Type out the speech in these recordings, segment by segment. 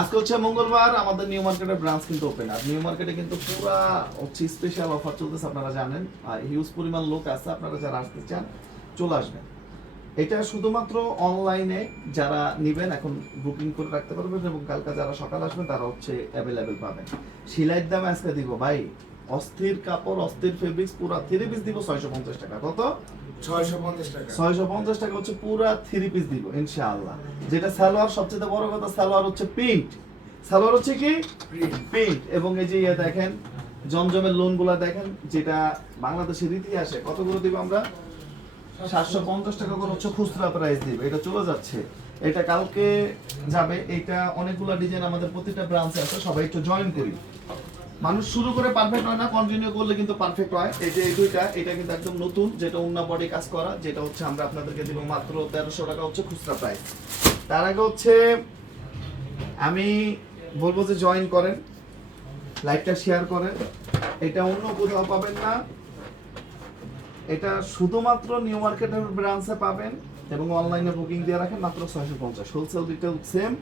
আজকে হচ্ছে মঙ্গলবার, আমাদের নিউ মার্কেটের ব্রাঞ্চ কিন্তু ওপেন আর নিউ মার্কেটে কিন্তু হচ্ছে স্পেশাল অফার চলতেছে, আপনারা জানেন। আর হিউজ পরিমাণ লোক আছে, আপনারা যারা আসতে চান, চলে আসবেন। এটা শুধুমাত্র অনলাইনে যারা নেবেন, এখন বুকিং করে রাখতে পারবেন এবং কালকে যারা সকাল আসবেন, তারা হচ্ছে অ্যাভেলেবেল পাবেন। সিলাইয়ের দামে আজকে দিব, ভাই অস্থির কাপড় অস্থির ফেব্রিক্স পুরা থ্রি পিস দিব ছয়শো পঞ্চাশ টাকা। কত? ছয়শো পঞ্চাশ টাকা। হচ্ছে পুরা থ্রি পিস দিব ইনশাআল্লাহ। যেটা সালোয়ার সবচেয়ে বড় কথা সালোয়ার হচ্ছে প্রিন্ট সালোয়ার হচ্ছে কি? প্রিন্ট এবং এই যে ইয়ে দেখেন জমজমের লোনগুলা দেখেন যেটা বাংলাদেশের ইতিহাসে কতগুলো দিব আমরা? সাতশো পঞ্চাশ টাকা করে হচ্ছে খুচরা প্রাইস দিব এটা চলে যাচ্ছে। এটা কালকে যাবে এটা অনেকগুলো ডিজাইন আমাদের প্রতিটা ব্রাঞ্চে আছে সবাই একটু জয়েন করি। মানুষ শুরু করে পারফেক্ট হয় না কন্টিনিউ করলে কিন্তু পারফেক্ট হয়। এই যে এই দুইটা, এটা কিন্তু একদম নতুন, যেটা অন্য বডি কাজ করা, যেটা হচ্ছে আমরা আপনাদেরকে দিব মাত্র তেরোশো টাকা হচ্ছে খুচরা প্রাইস তার আগে হচ্ছে, আমি বলব যে জয়েন করেন লাইভটা শেয়ার করেন। এটা অন্য কোথাও পাবেন না। এটা শুধুমাত্র নিউ মার্কেটের ব্রাঞ্চে পাবেন এবং অনলাইনে বুকিং দিয়ে রাখেন মাত্র ছয়শো পঞ্চাশ। হোলসেল রিটেল সেম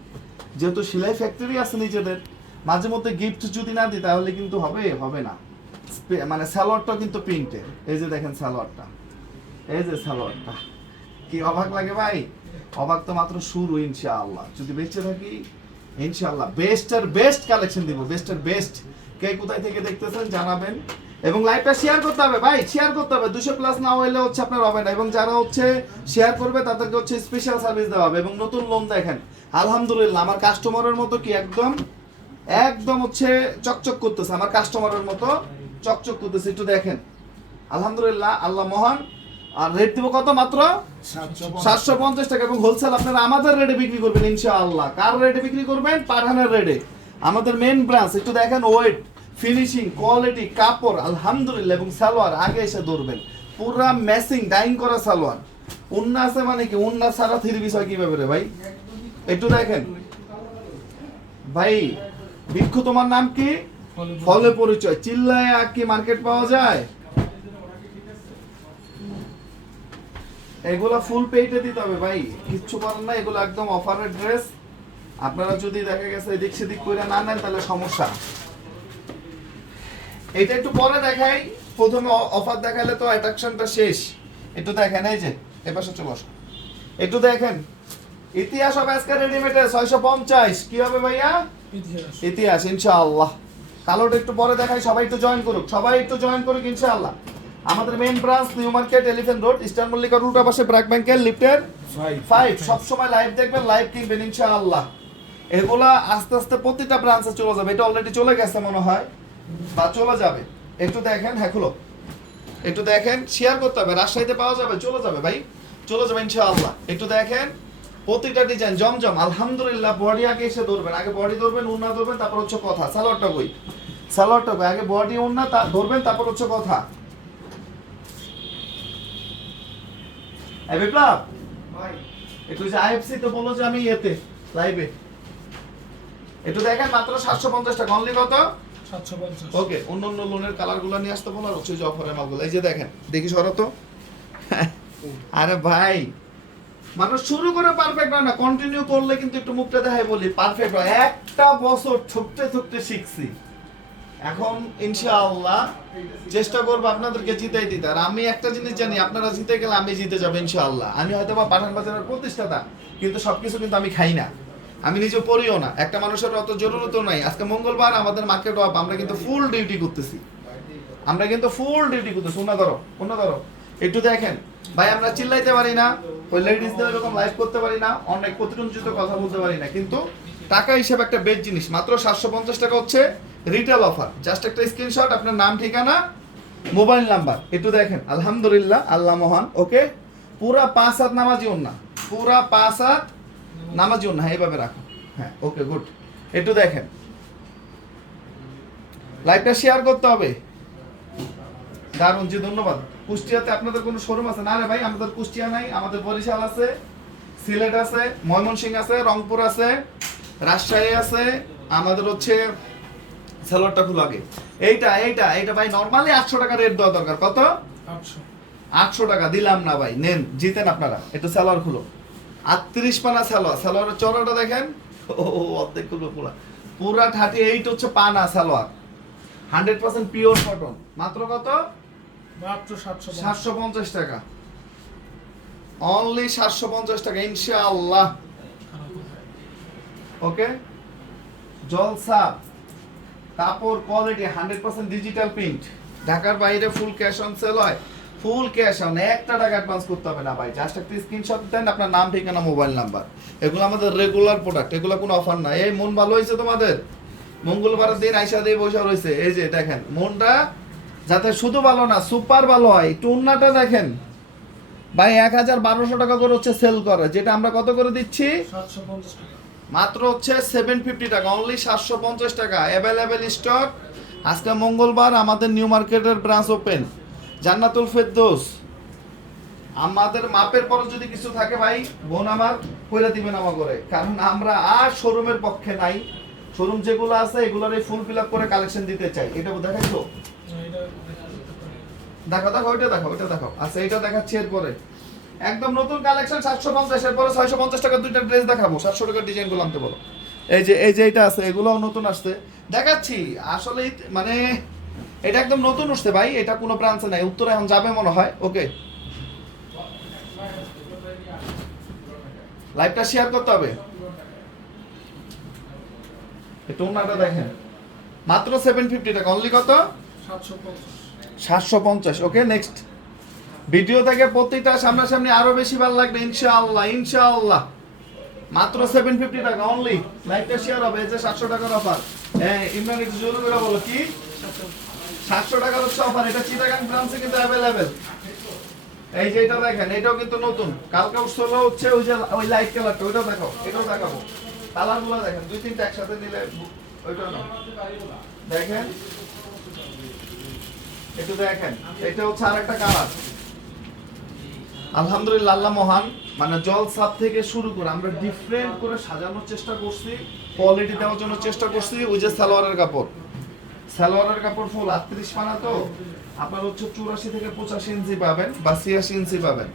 যেহেতু সেলাই ফ্যাক্টরি আছে নিজেদের মাঝে মধ্যে গিফট যদি না দিই, তাহলে কিন্তু হবে হবে না। মানে স্যালোয়ারটা কিন্তু প্রিন্টের। এই যে দেখেন স্যালোয়ারটা এই যে স্যালোয়ারটা কি অবাক লাগে ভাই? অবাক তো মাত্র শুরু, ইনশাআল্লাহ। যদি বেঁচে থাকি, ইনশাআল্লাহ। বেস্টের বেস্ট কালেকশন দিব বেস্টের বেস্ট কে কোথায় থেকে দেখতেছেন জানাবেন। এবং লাইভটা শেয়ার করতে হবে ভাই শেয়ার করতে হবে। দুশো প্লাস না হইলে হচ্ছে আপনার হবে না। এবং যারা হচ্ছে শেয়ার করবে, তাদেরকে হচ্ছে স্পেশাল সার্ভিস দেওয়া হবে। এবং নতুন লোন দেখেন। আলহামদুলিল্লাহ, আমার কাস্টমারের মতো কি একদম একদম হচ্ছে চকচক করতেছে, আমার কাস্টমারের মতো চকচক করতেছে, একটু দেখেন। আলহামদুলিল্লাহ, আল্লাহ মহান। আর রেট দিব কত মাত্র? সাতশো পঞ্চাশ টাকা। এবং হোলসেল আপনারা আমাদের রেটে বিক্রি করবেন, ইনশাআল্লাহ। কার রেটে বিক্রি করবেন? পাঠানের রেটে আমাদের মেন ব্রাঞ্চ একটু দেখেন ওয়েট ফিনিশিং কোয়ালিটি কাপড়, আলহামদুলিল্লাহ, এবং সালোয়ার, আগে এসে ধরবেন। পুরা ম্যাচিং ডাইং করা সালোয়ার। উন্না আছে মানে কি? উন্না সারা থ্রি বিষয় কীভাবে রে ভাই? একটু দেখেন। ভাই ভিক্ষু তোমার নাম কি? ফলে পরিচয়। চিল্লায় আর কি মার্কেট পাওয়া যায়? এগুলা ফুল পেইটে দিতে হবে ভাই। কিচ্ছু করার না এগুলো একদম অফারের ড্রেস আপনারা যদি দেখা গেছে এদিক সেদিক করে না নেন তাহলে সমস্যা। এটা একটু পরে দেখাই। প্রথমে অফার দেখালে তো অ্যাট্রাকশনটা শেষ। একটু দেখেন এই যে এপাশে চলে আসো। একটু দেখেন। ইতিহাস হবে আজকে রেডিমেডে ছয়শো পঞ্চাশ। কি হবে ভাইয়া? ইতিহাস। ইনশাআল্লাহ। কালোটা একটু পরে দেখাই সবাই একটু জয়েন করুক। সবাই একটু জয়েন করুক ইনশাআল্লাহ। আমাদের main branch New Market Elephant Road Eastern Mallika root পাশে ব্র্যাক ব্যাংকের লিফটের ফাইভ ফাইভ সবসময় লাইভ দেখবেন লাইভ কিনবেন ইনশাআল্লাহ। এগুলা আস্তে আস্তে প্রতিটা ব্রাঞ্চে চলে যাবে। এটা অলরেডি চলে গেছে মনে হয়। বা চলে যাবে। একটু দেখেন হ্যাঁ খুলো। একটু দেখেন শেয়ার করতে হবে। রাজশাহীতে পাওয়া যাবে চলে যাবে ভাই। চলে যাবে ইনশাআল্লাহ। একটু দেখেন। প্রতিটা ডিজাইন জমজম আলহামদুলিল্লাহ বডি আগে এসে ধরবেন আগে বডি ধরবেন উন্না ধরবেন তারপর হচ্ছে কথা সালোয়ারটা কই? সালোয়ারটা কই? আগে বডি উন্না তা ধরবেন তারপর হচ্ছে কথা। বিপ্লব? একটু যে আইএফসি তো বলো যে আমি এতে লাইভে একটু দেখেন মাত্র সাতশো পঞ্চাশ টাকা। অনলি কত? সাতশো পঞ্চাশ। ওকে অন্য অন্য লোনের কালারগুলো নিয়ে আসতে বলো আর হচ্ছে যে অফারের মালগুলো। এই যে দেখেন দেখি সরো তো। আরে ভাই মানুষ শুরু করে পারফেক্ট হয় না কন্টিনিউ করলে কিন্তু একটু মুখটা দেখাই বলি পারফেক্ট হয়। একটা বছর ছুটতে ছুটতে শিখছি। এখন ইনশাআল্লাহ চেষ্টা করব আপনাদেরকে জিতাই দিতে। আর আমি একটা জিনিস জানি, আপনারা জিতে গেলে আমি জিতে যাব ইনশাআল্লাহ। আমি হয়তো বা পাঠান বাজারের প্রতিষ্ঠাতা, কিন্তু সবকিছু কিন্তু আমি খাই না। আমি নিজে পড়িও না। একটা মানুষের অত জরুরতও নাই। আজকে মঙ্গলবার আমাদের মার্কেট অফ আমরা কিন্তু ফুল ডিউটি করতেছি। আমরা কিন্তু ফুল ডিউটি করতেছি। শোনা ধরো শোনা ধরো। একটু দেখেন। ভাই, আমরা চিল্লাইতে পারি না? ওই লেডিসদের এরকম লাইভ করতে পারি না, অনেক প্রতিরঞ্জিত কথা বলতে পারি না। কিন্তু টাকা হিসেবে একটা বেড জিনিস, মাত্র সাতশো পঞ্চাশ টাকা হচ্ছে রিটেল অফার জাস্ট একটা স্ক্রিনশট আপনার নাম, ঠিকানা মোবাইল নাম্বার একটু দেখেন, আলহামদুলিল্লাহ, আল্লাহ মহান ওকে পুরা পাঁচ হাত নামাজি না পুরা পাঁচ হাত নামাজি না এইভাবে রাখো। হ্যাঁ ওকে গুড একটু দেখেন। লাইভটা শেয়ার করতে হবে। দারুণ জি, ধন্যবাদ। কুষ্টিয়াতে আপনাদের কোনো শোরুম আছে? না রে ভাই আমাদের কুষ্টিয়া নাই আমাদের বরিশাল আছে সিলেট আছে ময়মনসিংহ আছে রংপুর আছে রাজশাহী আছে আমাদের হচ্ছে সালোয়ারটা খুব আগে। এইটা এইটা এইটা ভাই নর্মালি আটশো টাকা রেট দেওয়া দরকার। কত? আটশো। টাকা দিলাম না ভাই নেন জিতেন আপনারা একটু সালোয়ার খুলো। আটত্রিশ পানা সালোয়ার সালোয়ারের চড়াটা দেখেন। ও অর্ধেক করল পুরা। পুরা থার্টি এইট হচ্ছে পানা salwar. Hundred percent pure cotton মাত্র কত? অনলি ঢাকার বাইরে ফুল ক্যাশ অন সেল হয়। ফুল ক্যাশ অন একটা টাকা অ্যাডভান্স করতে হবে না ভাই। জাস্ট একটা স্ক্রিনশট দেন, আপনার নাম, ঠিকানা মোবাইল নাম্বার এগুলো আমাদের রেগুলার প্রোডাক্ট এগুলো কোনো অফার নাই। এই মন ভালো হয়েছে তোমাদের? মঙ্গলবারের দিন আইসা দিয়ে বসে রয়েছে। এই যে দেখেন, মনটা যাতে শুধু ভালো না সুপার ভালো হয়। টুন্নাটা দেখেন। ভাই এক হাজার বারোশো টাকা করে হচ্ছে সেল করে। যেটা আমরা কত করে দিচ্ছি? মাত্র হচ্ছে সেভেন ফিফটি টাকা অনলি সাতশো পঞ্চাশ টাকা। অ্যাভেলেবেল স্টক আজকে মঙ্গলবার আমাদের নিউ মার্কেটের ব্রাঞ্চ ওপেন জান্নাতুল ফেরদৌস। আমাদের মাপের পর যদি কিছু থাকে ভাই বোন আমার কইরা দিবেন আমার করে কারণ আমরা আর শোরুমের পক্ষে নাই। শোরুম যেগুলো আছে এগুলোর ফুল ফিল আপ করে কালেকশন দিতে চাই। এটা দেখাইছো? এটা দেখো দেখো, ওইটা দেখো ওইটা দেখো। আচ্ছা এটা দেখাচ্ছি এরপরে। একদম নতুন কালেকশন সাতশো পঞ্চাশ, এরপরে ছয়শো পঞ্চাশ টাকা দুইটা ড্রেস দেখাবো। সাতশো টাকার ডিজাইনগুলো আনতে বলো। এই যে এই যে এটা আছে, এগুলোও নতুন আসছে। দেখাচ্ছি, আসলে মানে এটা একদম নতুন উঠছে ভাই, এটা কোনো ব্রাঞ্চে নাই। উত্তরে এখন যাবে মনে হয়, ওকে। লাইভটা শেয়ার করতে হবে। একটু ওনাটা দেখেন। মাত্র সেভেন ফিফটি টাকা। অনলি কত? সাতশো পঞ্চাশ। ওকে নেক্সট ভিডিও থেকে প্রত্যেকটা সামনাসামনি আরও বেশি ভালো লাগবে, ইনশাআল্লাহ ইনশাআল্লাহ। মাত্র সেভেন ফিফটি টাকা অনলি লাইভটা শেয়ার হবে, এই যে সাতশো টাকার অফার হ্যাঁ ইমরান একটু জোরে করে বলো, কি? সাতশো টাকার হচ্ছে অফার এটা চিটাগাং ব্রাঞ্চে কিন্তু অ্যাভেলেবেল এই যে এটা দেখেন, এটাও কিন্তু নতুন। কালকে উৎসব হচ্ছে, ওই যে ওই লাইট কালারটা ওইটাও দেখো এটাও দেখাবো। কালারগুলো দেখেন, দুই তিনটা একসাথে নিলে ওইটাও না দেখেন একটু দেখেন, এটা হচ্ছে আর একটা কালার। আলহামদুলিল্লাহ, আল্লাহ মহান মানে জল সাপ থেকে শুরু করে আমরা ডিফারেন্ট করে সাজানোর চেষ্টা করছি কোয়ালিটি দেওয়ার জন্য চেষ্টা করছি, ওই যে সালোয়ারের কাপড়। সালোয়ারের কাপড় ফুল আটত্রিশ পানা তো, আপনার হচ্ছে চুরাশি থেকে পঁচাশি ইঞ্চি পাবেন বা ছিয়াশি ইঞ্চি পাবেন।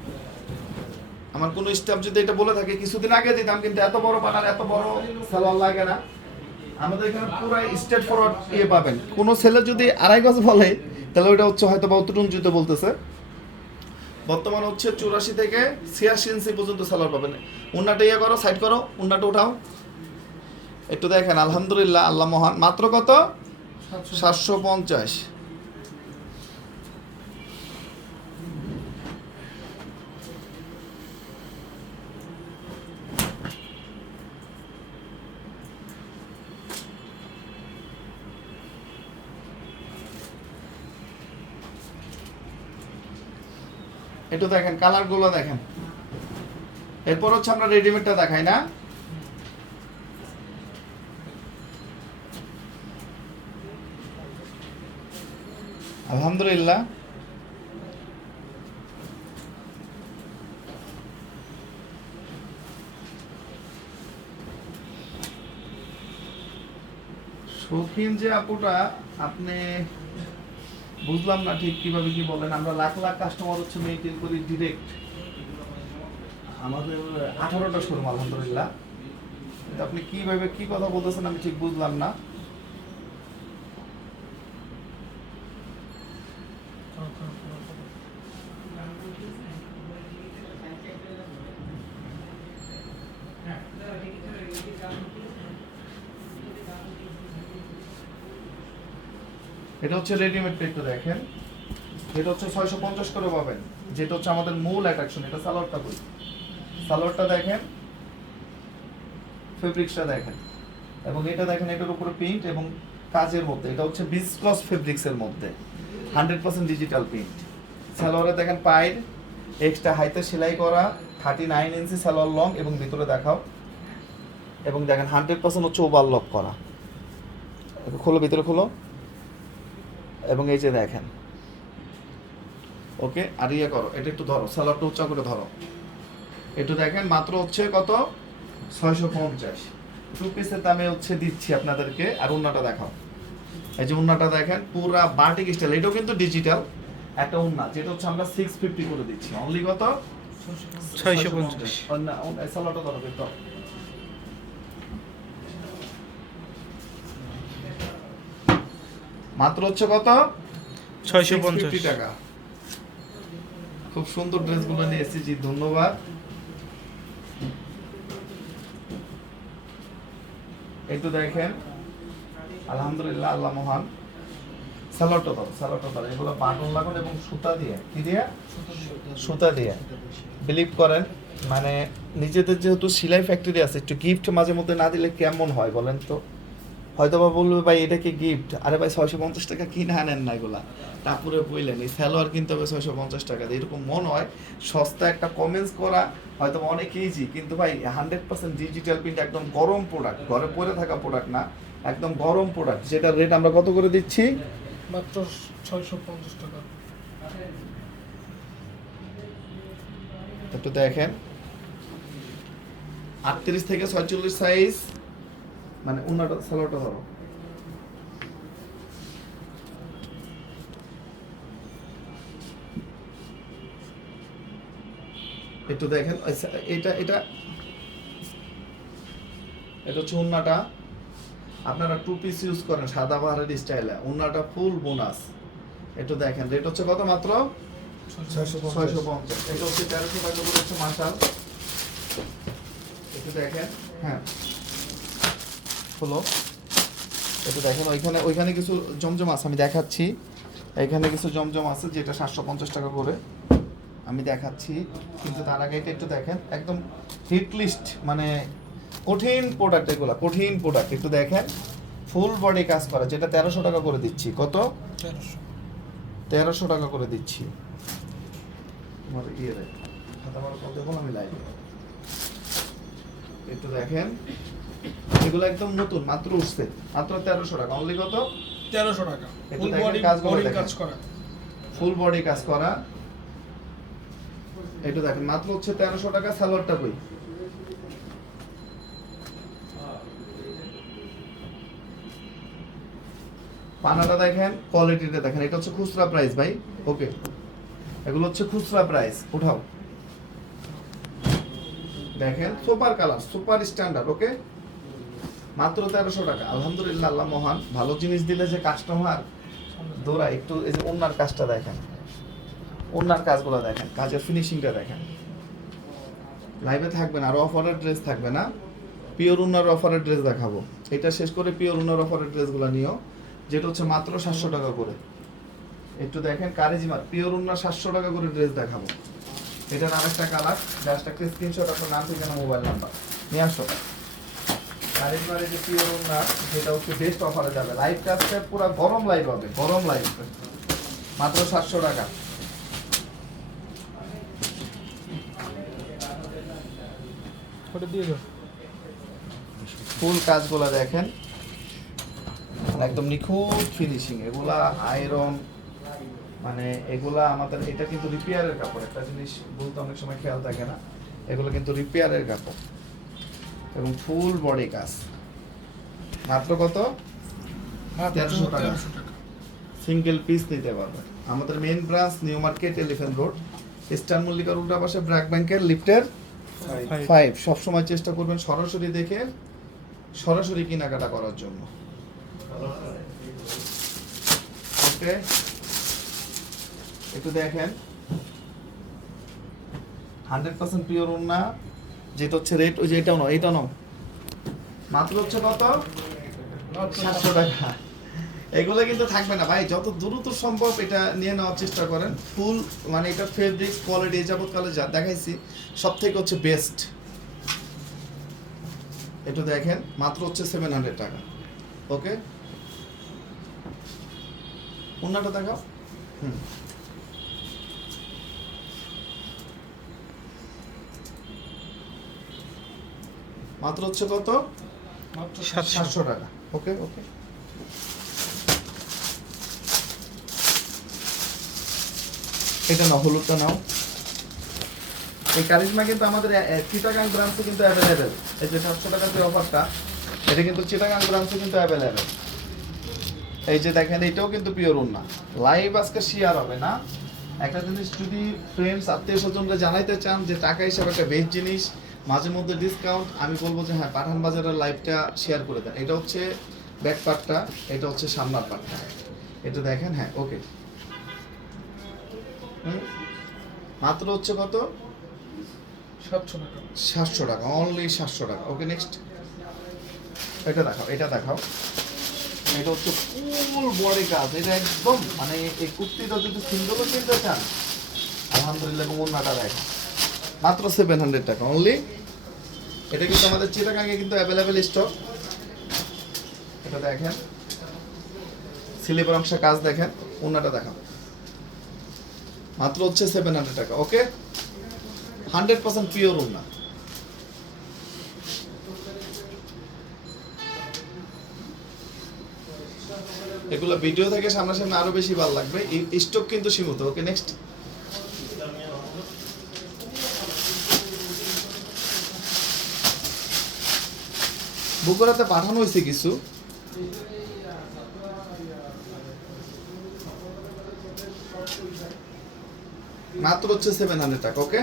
আমার কোনো স্টাফ যদি এটা বলে থাকে, কিছুদিন আগে দিতাম, কিন্তু এত বড় পানার, এত বড় সালোয়ার লাগে না। আমাদের এখানে পুরো স্টেট ফরওয়ার্ড ইয়ে পাবেন। কোনো ছেলে যদি আড়াই গজ বলে তাহলে ওইটা হচ্ছে হয়তো বা অতটুকু জুতো বলতেছে। বর্তমান হচ্ছে চুরাশি থেকে ছিয়াশি ইঞ্চি পর্যন্ত সালোয়ার পাবেন। উন্নাটা ইয়ে করো সাইড করো উন্নাটা উঠাও। একটু দেখেন আলহামদুলিল্লাহ আল্লাহ মহান। মাত্র কত? সাতশো পঞ্চাশ। একটু দেখেন, কালারগুলো দেখেন। এরপর হচ্ছে আমরা রেডিমেডটা দেখাই না। আলহামদুলিল্লাহ। শৌখিন যে আপুটা, আপনি বুঝলাম না ঠিক কীভাবে কি বলেন। আমরা লাখ লাখ কাস্টমার হচ্ছে মেনটেন করি ডিরেক্ট আমাদের আঠারোটা শোরুম আলহামদুলিল্লাহ। আপনি কীভাবে কি কথা বলতেছেন আমি ঠিক বুঝলাম না। এটা হচ্ছে রেডিমেড একটু দেখেন। যেটা হচ্ছে ছয়শো পঞ্চাশ করে পাবেন। যেটা হচ্ছে আমাদের মূল অ্যাট্রাকশন এটা সালোয়ারটা বলি। সালোয়ারটা দেখেন ফেব্রিক্সটা দেখেন। এবং এটা দেখেন, এটার উপরে প্রিন্ট এবং কাজের মধ্যে, এটা হচ্ছে বিসক্লস ফেব্রিক্সের মধ্যে। হান্ড্রেড পার্সেন্ট ডিজিটাল প্রিন্ট সালোয়ারে দেখেন পায়ের এক্সট্রা হাইতে সেলাই করা thirty nine inch salwar long এবং ভিতরে দেখাও। এবং দেখেন হান্ড্রেড পার্সেন্ট হচ্ছে ওভারলক করা। খোলো, ভিতরে খোলো। এবং এই যে দেখেন। ওকে আর ইয়ে করো এটা একটু ধরো স্যালাডটা উচ্চ করে ধরো। একটু দেখেন মাত্র হচ্ছে কত? ছয়শো পঞ্চাশ। টু পিসের দামে হচ্ছে দিচ্ছি আপনাদেরকে আর উন্নাটা দেখাও। এই যে উন্নাটা দেখেন পুরা বাটিক স্টাইল এটাও কিন্তু ডিজিটাল একটা উন্না যেটা হচ্ছে আমরা সিক্স ফিফটি করে দিচ্ছি। অনলি কত? ছয়শো পঞ্চাশ। স্যালাডটা ধরো বের মাত্র হচ্ছে কত? ছয়শো পঞ্চাশ। টাকা। খুব সুন্দর ড্রেসগুলো নিয়ে এসেছি ধন্যবাদ। একটু দেখেন। আলহামদুলিল্লাহ আল্লাহ মহান। স্যালোটো দাও স্যালোটো দাও। এগুলো বাটন লাগানো এবং সুতা দিয়ে। কি দিয়ে? সুতা দিয়ে। বিলিভ করেন মানে নিজেদের যেহেতু সেলাই ফ্যাক্টরি আছে একটু গিফট মাঝে মধ্যে না দিলে কেমন হয় বলেন তো? হয়তো বা বলবে ভাই এটা কি গিফট আরে ভাই ছয়শো পঞ্চাশ টাকা কিনে আনেন না এগুলা? তারপরে বললেন এই স্যালোয়ার কিনতে হবে ছয়শো পঞ্চাশ টাকা দিয়ে। এরকম মনে হয় সস্তা একটা কমেন্টস করা হয়তো অনেক ইজি কিন্তু ভাই হান্ড্রেড পার্সেন্ট ডিজিটাল প্রিন্ট একদম গরম প্রোডাক্ট ঘরে পরে থাকা প্রোডাক্ট না একদম গরম প্রোডাক্ট যেটার রেট আমরা কত করে দিচ্ছি? মাত্র ছয়শো পঞ্চাশ টাকা। একটু দেখেন আটত্রিশ থেকে ছয়চল্লিশ সাইজ মানে উন্নাটা সালোয়ারটা ধরো। একটু দেখেন এটা এটা এটা হচ্ছে উন্নাটা। আপনারা টু পিস ইউজ করেন সাদা বাহারের স্টাইলে উন্নাটা ফুল বোনাস একটু দেখেন রেট হচ্ছে কত মাত্র? ছয়শো ছয়শো পঞ্চাশ। এটা হচ্ছে তেরোশো টাকা করে হচ্ছে মাসাল। একটু দেখেন হ্যাঁ। হলো একটু দেখেন ওইখানে ওইখানে কিছু জমজম আছে আমি দেখাচ্ছি। এখানে কিছু জমজম আছে যেটা সাতশো পঞ্চাশ টাকা করে। আমি দেখাচ্ছি কিন্তু তার আগে এটা একটু দেখেন একদম হিট লিস্ট মানে কঠিন প্রোডাক্ট এগুলো কঠিন প্রোডাক্ট একটু দেখেন ফুল বডি কাজ করা যেটা তেরোশো টাকা করে দিচ্ছি। কত? তেরোশো। টাকা করে দিচ্ছি। আমার ইয়ে খাতা দেখুন আমি লাইভে একটু দেখেন। এগুলো একদম নতুন মাত্র উঠছে। মাত্র তেরোশো টাকা। অনলি কত? তেরোশো টাকা। Full body. কাজ করা। ফুল বডি কাজ করা। একটু দেখেন মাত্র হচ্ছে তেরোশো টাকা সালোয়ারটা কই? পানাটা দেখেন কোয়ালিটিটা দেখেন। এটা হচ্ছে খুচরা প্রাইস ভাই। ওকে এগুলো হচ্ছে খুচরা প্রাইস উঠাও। দেখেন super colour super standard okay মাত্র তেরোশো টাকা। আলহামদুলিল্লাহ, আল্লাহ মহান। ভালো জিনিস দিলে যে কাস্টমার দৌড়া একটু এই যে ওনার কাজটা দেখেন। ওনার কাজগুলো দেখেন, কাজের ফিনিশিংটা দেখেন। লাইভে থাকবেন, আর অফারের ড্রেস থাকবে না? পিওর উনার অফারের ড্রেস দেখাবো। এটা শেষ করে পিওর উনার অফারের ড্রেসগুলো নিও, যেটা হচ্ছে মাত্র সাতশো টাকা করে। একটু দেখেন কারিজমার পিওর উনার সাতশো টাকা করে ড্রেস দেখাবো। এটার আরেকটা কালার জাস্ট একটা স্ক্রিনশট আপনার নাম ঠিকানা মোবাইল নাম্বার নিয়ে আসো। কারিজমার এই যে পিওর উনার যেটা হচ্ছে বেস্ট অফারে যাবে। লাইভটা আজকে পুরো গরম লাইভ হবে গরম লাইভ মাত্র সাতশো টাকা। ফুল কাজগুলো দেখেন। মানে একদম নিখুঁত ফিনিশিং এগুলা আয়রন মানে এগুলা আমাদের এটা কিন্তু রিপেয়ারের কাপড়। একটা জিনিস বলতে অনেক সময় খেয়াল থাকে না এগুলো কিন্তু রিপেয়ারের কাপড়। এবং ফুল বডি কাজ। মাত্র কত? তেরোশো টাকা। সিঙ্গেল পিস নিতে পারবেন আমাদের main branch New Market Elephant Road Eastern মল্লিকার উল্টা পাশে ব্র্যাক ব্যাংকের লিফটের ফাইভ সবসময় চেষ্টা করবেন সরাসরি দেখে সরাসরি কেনাকাটা করার জন্য। ওকে একটু দেখেন। হান্ড্রেড পার্সেন্ট পিওর না যেটা হচ্ছে রেট ওই যে এটাও নয় এটা নয় মাত্র হচ্ছে কত? সাতশো টাকা। এগুলো কিন্তু থাকবে না। ভাই, যত দ্রুত সম্ভব এটা নিয়ে নেওয়ার চেষ্টা করেন। ফুল মানে এটা ফেব্রিক্স কোয়ালিটি যাবৎকালে যা দেখাইছি সব থেকে হচ্ছে বেস্ট এটা দেখেন, মাত্র হচ্ছে সেভেন হান্ড্রেড টাকা। ওকে অন্যটা দেখাও। হুম। মাত্র হচ্ছে কত? মাত্র সাতশো। টাকা। ওকে ওকে। এটা নাও হলুদটা নাও। এই কারিজমা কিন্তু আমাদের চিটাগাং ব্রাঞ্চে কিন্তু অ্যাভেলেবেল এই যে সাতশো টাকার যে অফারটা এটা কিন্তু চিটাগাং ব্রাঞ্চে কিন্তু অ্যাভেলেবেল এই যে দেখেন এটাও কিন্তু পিওর না লাইভ আজকে শেয়ার হবে না। একটা জিনিস যদি ফ্রেন্ডস আত্মীয় স্বজনরা জানাইতে চান যে টাকা হিসাবে একটা বেস্ট জিনিস মাঝে মধ্যে ডিসকাউন্ট আমি বলব যে হ্যাঁ পাঠান বাজারের লাইভটা শেয়ার করে দেন। এটা হচ্ছে ব্যাক পার্টটা এটা হচ্ছে সামনার পার্টটা এটা দেখেন হ্যাঁ ওকে মাত্র হচ্ছে কত? সাতশো টাকা। সাতশো টাকা অনলি সাতশো টাকা। ওকে নেক্সট এটা দেখাও এটা দেখাও। এটা হচ্ছে ফুল বডি কাজ এটা একদম মানে এই কুর্তিটা যদি সিঙ্গেলও কিনতে চান আলহামদুলিল্লাহ অন্যটা দেখো মাত্র সেভেন হান্ড্রেড টাকা অনলি এটা কিন্তু আমাদের চিটাগাঙ্গে কিন্তু অ্যাভেলেবেল স্টক এটা দেখেন। স্লিপের অংশে কাজ দেখেন অন্যটা দেখান। মাত্র হচ্ছে সেভেন হান্ড্রেড টাকা ওকে হান্ড্রেড পার্সেন্ট পিওর উন্না এগুলো ভিডিও থেকে সামনাসামনি আরও বেশি ভালো লাগবে। স্টক কিন্তু সীমিত ওকে নেক্সট বগুড়াতে পাঠানো হয়েছে কিছু? মাত্র হচ্ছে সেভেন হান্ড্রেড টাকা ওকে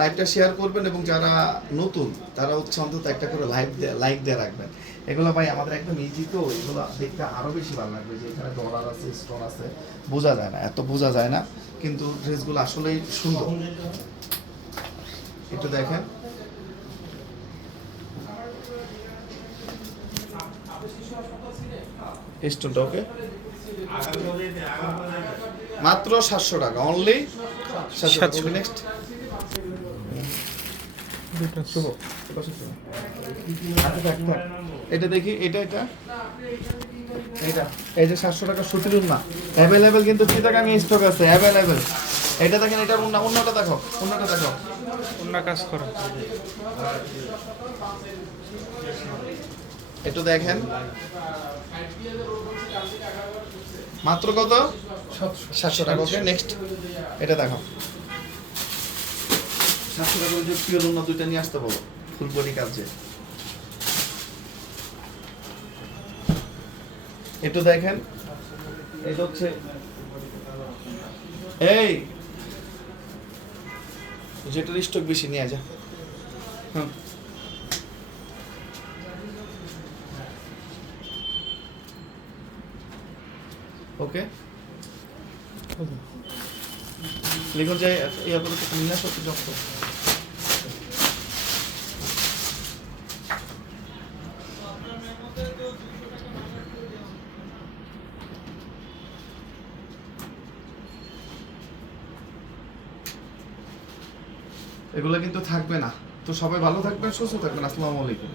লাইভটা শেয়ার করবেন এবং যারা নতুন, তারা হচ্ছে অন্তত একটা করে লাইভ লাইক দিয়ে রাখবেন। এগুলো ভাই আমাদের একদম ইজি তো, এগুলো দেখতে আরও বেশি ভালো লাগবে যে এখানে ডলার আছে স্টোন আছে, বোঝা যায় না, এত বোঝা যায় না। কিন্তু ড্রেসগুলো আসলেই সুন্দর। একটু দেখেন। স্টোনটা ওকে মাত্র সাতশো টাকা অনলি সাতশো টাকা। নেক্সট। এটা দেখি এটা এটা। এটা এই যে সাতশো টাকা সুতির উন্না। অ্যাভেলেবেল কিন্তু চিটাগাং স্টক আছে অ্যাভেলেবেল এটা দেখেন এটা উন্না উন্নাটা দেখো উন্নাটা দেখো। অন্য কাজ করো। একটু দেখেন। মাত্র কত? সাতশো টাকা। ওকে নেক্সট এটা দেখো সাতশো টাকা যে পিওর উন্না দুইটা নিয়ে আসতে বলো ফুল বডি কাজে একটু দেখেন। এটা হচ্ছে এই! যেটার স্টক বেশি নিয়ে যা। হুম। ওকে? লিখুন যে ইয়া তো নিয়ে আসো এগুলো কিন্তু থাকবে না। তো সবাই ভালো থাকবেন, সুস্থ থাকবেন। আসসালামু আলাইকুম।